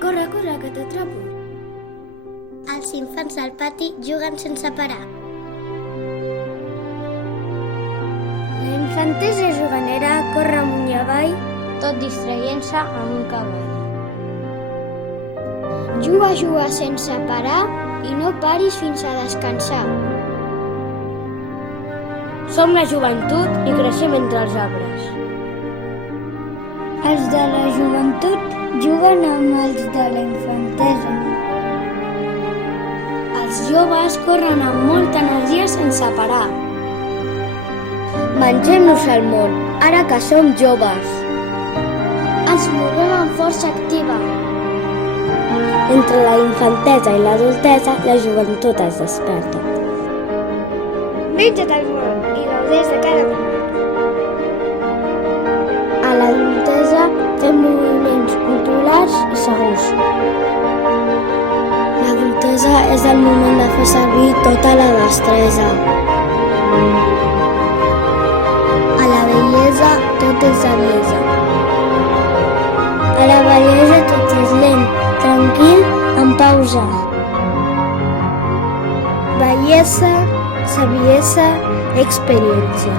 Corre, corre, que t'atrapo. Els infants al pati juguen sense parar. La infantesa juganera corre amunt i avall, tot distraient-se amb un cavall. Juga, juga sense parar i no paris fins a descansar. Som la joventut i creixem entre els arbres. Els de la joventut juguen amb els de la infantesa. Els joves corren amb molta energia sense parar. Mengem-nos el món, ara que som joves. Ens movem amb força activa. Entre la infantesa i l'adultesa, la joventut es desperta. Menja't el món i gaudeix de cada moment. A l'adultesa fem moviments controlats i segurs. L'adultesa és el moment de fer servir tota la destresa. A la vellesa tot és saviesa. A la vellesa tot és lent, tranquil, en pausa. Bellesa, saviesa, experiència.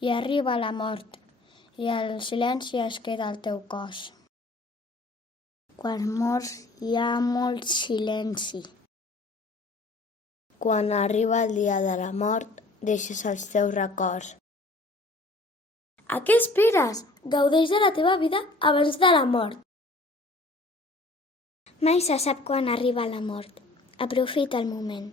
I arriba la mort, i el silenci es queda al teu cos. Quan mors hi ha molt silenci. Quan arriba el dia de la mort, deixes els teus records. A què esperes? Gaudeix de la teva vida abans de la mort. Mai se sap quan arriba la mort. Aprofita el moment.